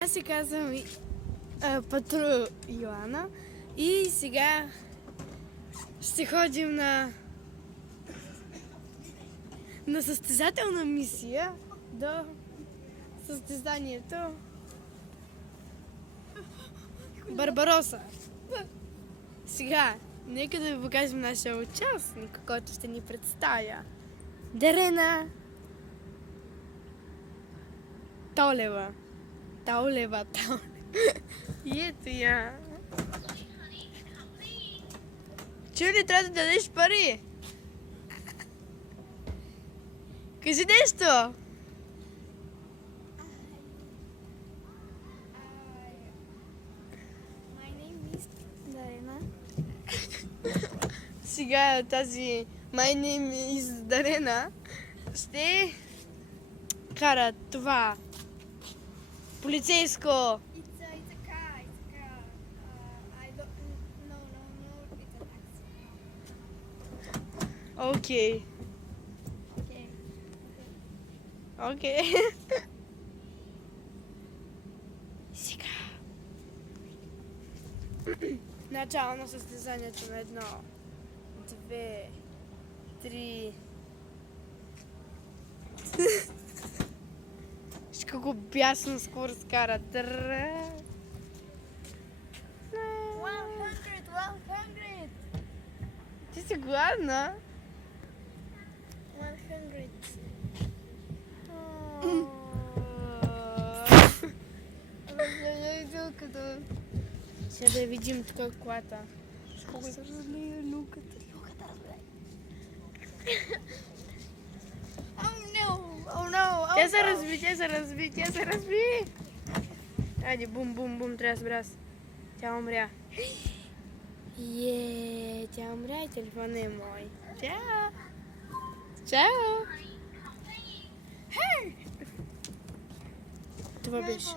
Аз се казвам Патру Йоана и сега ще ходим на състезателна мисия до състезанието Барбароса. Сега, нека да ви покажем нашия участник, който ще ни представя. Дарена Толева. Таулева. И ето я. Чули, трябва да дадеш пари. Кажи нещо. My name is Darena. Сега тази My name is Дарена ще кара това полицейско. It's a car. It's a car. I don't. No. It's a taxi. Окей. Okay. Окей. Сега. Начало на състезанието на 1, 2, 3. Виж колко бясна скорост кара. 100. Ти си гладна? 100. Сега да видим тук колата. Колко се разлия люката. Люката разлия. Oh no. Тя се разби. Айде, бум, трябва да се Тя умря. Тя умря и телефонът е мой. Чао. Това беше.